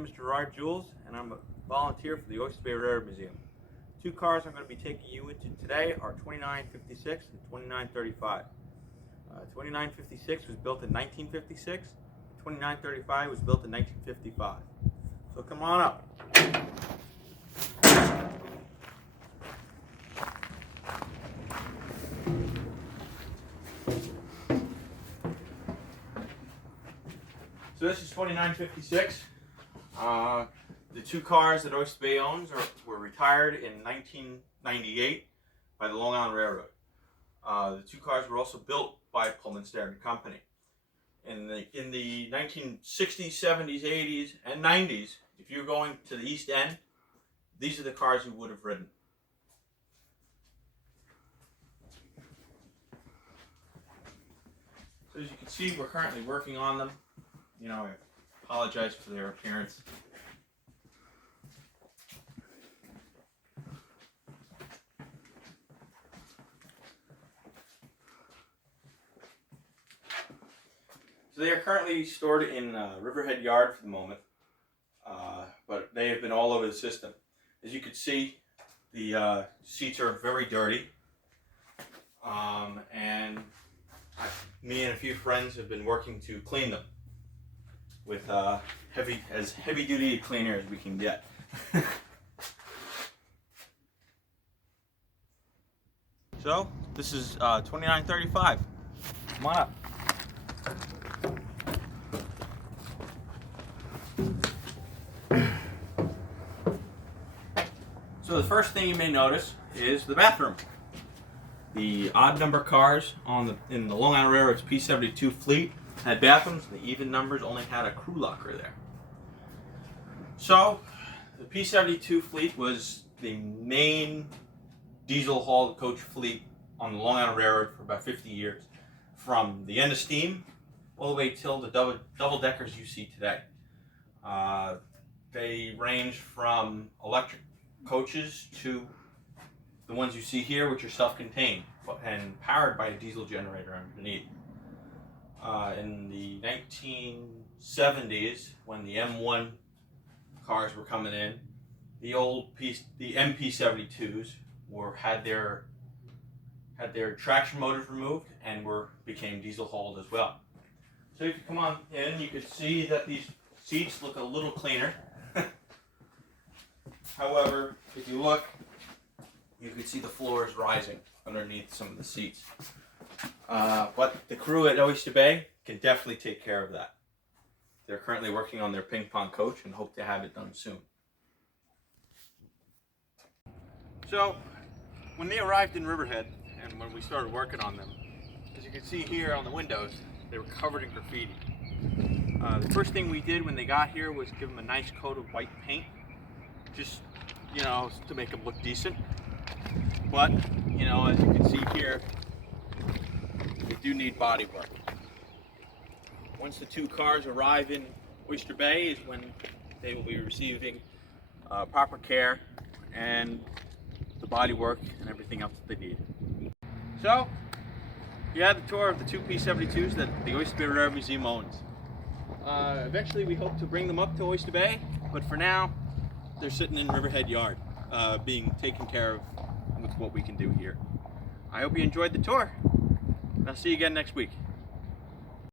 name is Gerard and I'm a volunteer for the Oyster Bay Railroad Museum. Two cars I'm going to be taking you into today are 2956 and 2935. 2956 was built in 1956, 2935 was built in 1955. So come on up. So this is 2956. The two cars that Oyster Bay owns were retired in 1998 by the Long Island Railroad. The two cars were also built by Pullman Standard Company. In the 1960s, 70s, 80s, and 90s, if you're going to the East End, these are the cars you would have ridden. So as you can see, we're currently working on them. You know, I apologize for their appearance. So they are currently stored in Riverhead yard for the moment, but they have been all over the system. As you can see, the seats are very dirty, and me and a few friends have been working to clean them with as heavy duty a cleaner as we can get. So this is 2935. Come on up. So the first thing you may notice is the bathroom. The odd number cars in the Long Island Railroad's P-72 fleet had bathrooms. The even numbers only had a crew locker there. So the P-72 fleet was the main diesel hauled coach fleet on the Long Island Railroad for about 50 years, from the end of steam all the way till the double deckers you see today. They range from electric coaches to the ones you see here, which are self-contained and powered by a diesel generator underneath. In the 1970s, when the M1 cars were coming in, the MP-72s had their traction motors removed and became diesel hauled as well. So if you come on in, you can see that these seats look a little cleaner. However, if you look, you can see the floors rising underneath some of the seats. But the crew at Oyster Bay can definitely take care of that. They're currently working on their ping pong coach and hope to have it done soon. So, when they arrived in Riverhead and when we started working on them, as you can see here on the windows, they were covered in graffiti. The first thing we did when they got here was give them a nice coat of white paint, just, you know, to make them look decent. But, you know, as you can see here, they do need body work. Once the two cars arrive in Oyster Bay is when they will be receiving proper care and the body work and everything else that they need. So, you had the tour of the two P-72s that the Oyster Bay Railroad Museum owns. Eventually we hope to bring them up to Oyster Bay, but for now, they're sitting in Riverhead Yard, being taken care of with what we can do here. I hope you enjoyed the tour, and I'll see you again next week.